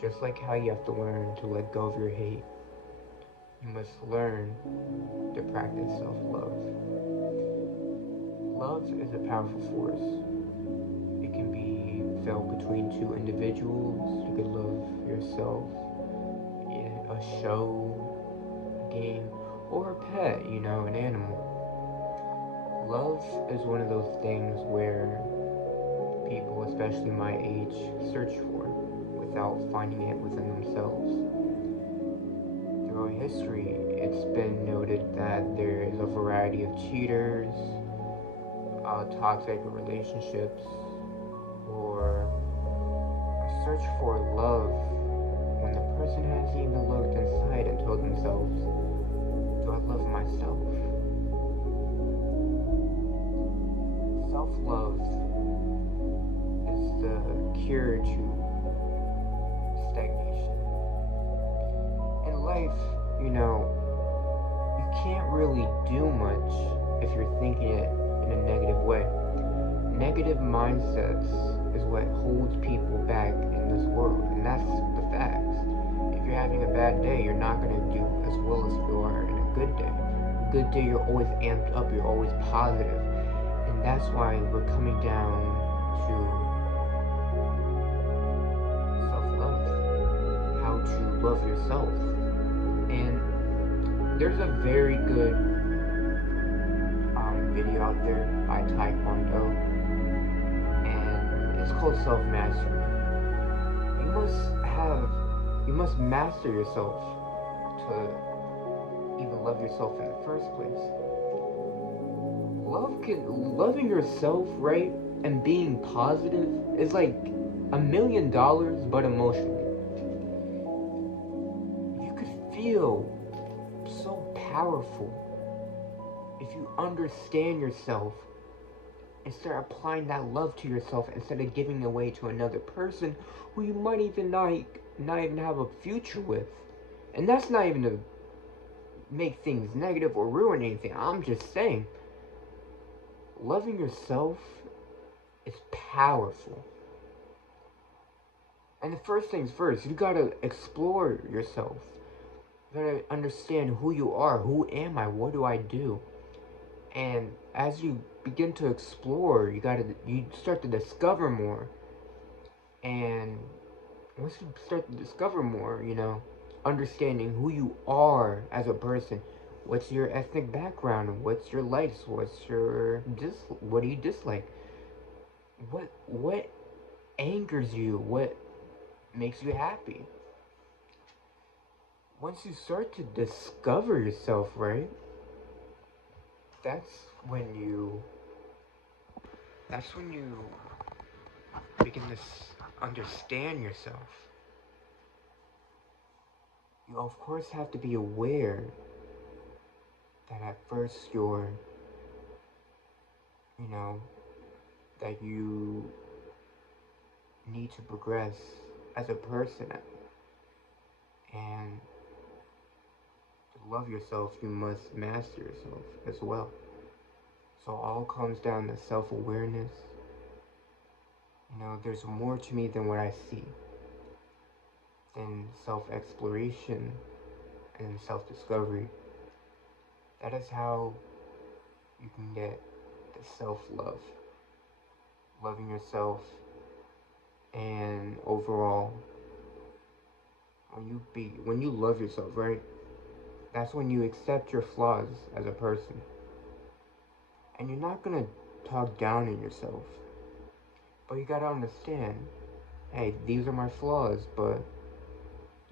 Just like how you have to learn to let go of your hate, you must learn to practice self-love. Love is a powerful force. It can be felt between two individuals. You could love yourself in a show, a game, or a pet, an animal. Love is one of those things where people, especially my age, search for without finding it within themselves. Throughout history, it's been noted that there is a variety of cheaters, toxic relationships, or a search for love when the person hasn't even looked inside and told themselves, do I love myself? Self-love is the cure to stagnation. In life, you can't really do much if you're thinking it in a negative way. Negative mindsets is what holds people back in this world, and that's the facts. If you're having a bad day, you're not going to do as well as you are in a good day. A good day, you're always amped up, you're always positive, and that's why we're coming down to self-love, how to love yourself. And there's a very good video out there by TyKwondoes, and it's called self-mastery. You must master yourself to even love yourself in the first place. Loving yourself, right, and being positive is like $1,000,000, but emotionally. You could feel so powerful if you understand yourself and start applying that love to yourself instead of giving it away to another person who you might even not even have a future with. And that's not even to make things negative or ruin anything. I'm just saying, loving yourself is powerful. And the first things first, you gotta explore yourself. You gotta understand who you are. Who am I? What do I do? And as you begin to explore, you start to discover more. And once you start to discover more, understanding who you are as a person, what's your ethnic background, what's your likes, what do you dislike, what angers you, what makes you happy. Once you start to discover yourself, right? That's when you begin to understand yourself. You of course have to be aware that at first that you need to progress as a person, and to love yourself, you must master yourself as well. So all comes down to self-awareness. There's more to me than what I see, than self-exploration and self-discovery. That is how you can get the self-love, loving yourself, and overall, when you love yourself, right? That's when you accept your flaws as a person. And you're not gonna talk down on yourself. But you gotta understand, hey, these are my flaws, but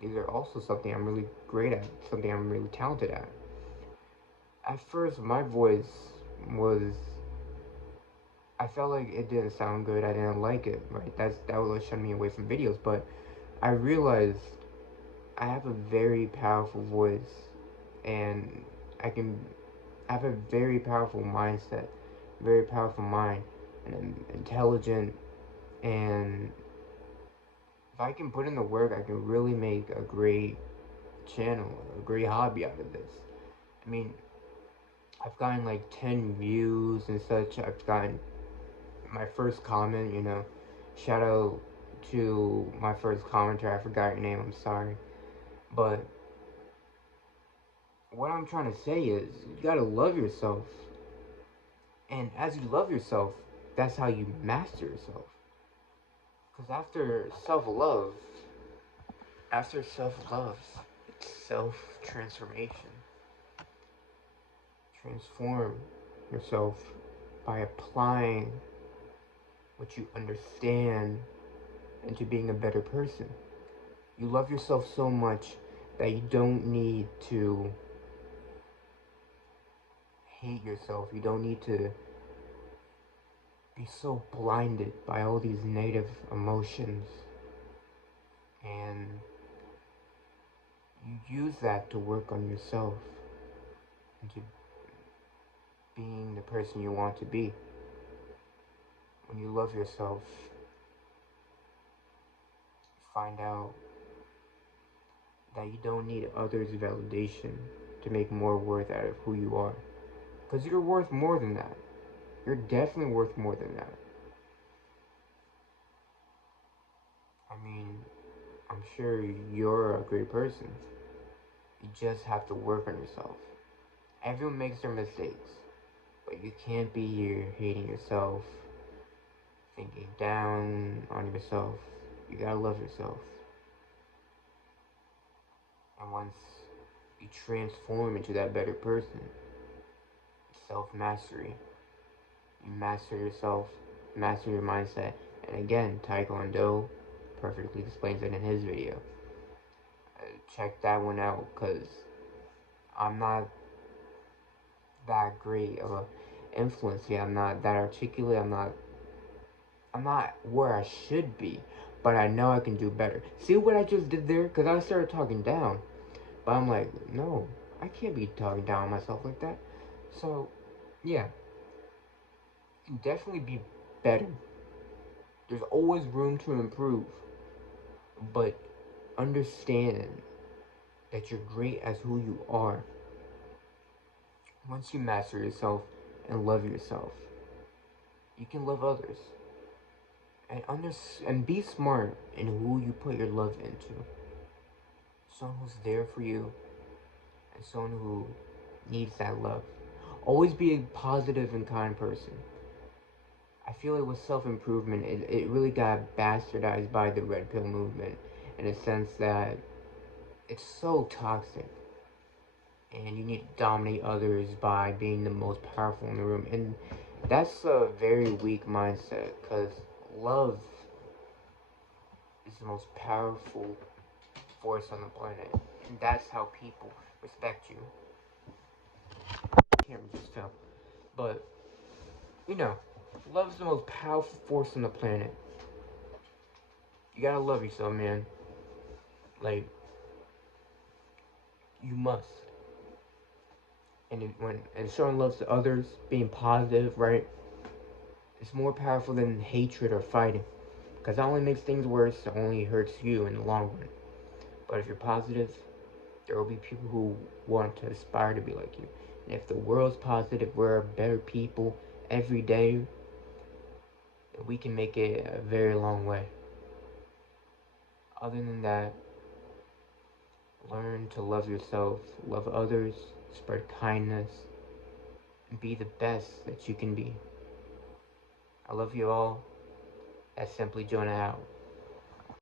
these are also something I'm really great at, something I'm really talented at. At first, my voice I felt like it didn't sound good, I didn't like it, right? That was shutting me away from videos, but I realized I have a very powerful voice, and I have a very powerful mindset, very powerful mind, and I'm intelligent, and if I can put in the work, I can really make a great channel, a great hobby out of this. I mean, I've gotten like 10 views and such. I've gotten my first comment, shout out to my first commenter. I forgot your name, I'm sorry. But what I'm trying to say is, you gotta love yourself. And as you love yourself, that's how you master yourself. Because after self-love, it's self-transformation. Transform yourself by applying what you understand into being a better person. You love yourself so much that you don't need to hate yourself. You don't need to be so blinded by all these negative emotions. And you use that to work on yourself into being the person you want to be. When you love yourself, you find out that you don't need others' validation to make more worth out of who you are. Because you're worth more than that. You're definitely worth more than that. I mean, I'm sure you're a great person. You just have to work on yourself. Everyone makes their mistakes. But you can't be here hating yourself, thinking down on yourself. You gotta love yourself. And once you transform into that better person, self-mastery. You master yourself, master your mindset. And again, TyKwondoes perfectly explains it in his video. Check that one out, because I'm not that great of an influence yet. I'm not that articulate. I'm not where I should be, but I know I can do better. See what I just did there? Because I started talking down, but I'm like, no, I can't be talking down on myself like that. So, yeah, you can definitely be better. There's always room to improve, but understand that you're great as who you are. Once you master yourself and love yourself, you can love others. And be smart in who you put your love into. Someone who's there for you, and someone who needs that love. Always be a positive and kind person. I feel like with self-improvement, it really got bastardized by the red pill movement, in a sense that it's so toxic. And you need to dominate others by being the most powerful in the room. And that's a very weak mindset, because love is the most powerful force on the planet. And that's how people respect you. Camera just fell. But, you know, love's the most powerful force on the planet. You gotta love yourself, man. Like, you must. And showing love to others, being positive, right? It's more powerful than hatred or fighting. Because that only makes things worse, it only hurts you in the long run. But if you're positive, there will be people who want to aspire to be like you. And if the world's positive, we're better people every day, we can make it a very long way. Other than that, learn to love yourself, love others, spread kindness, and be the best that you can be. I love you all. That's Simply Jonah out.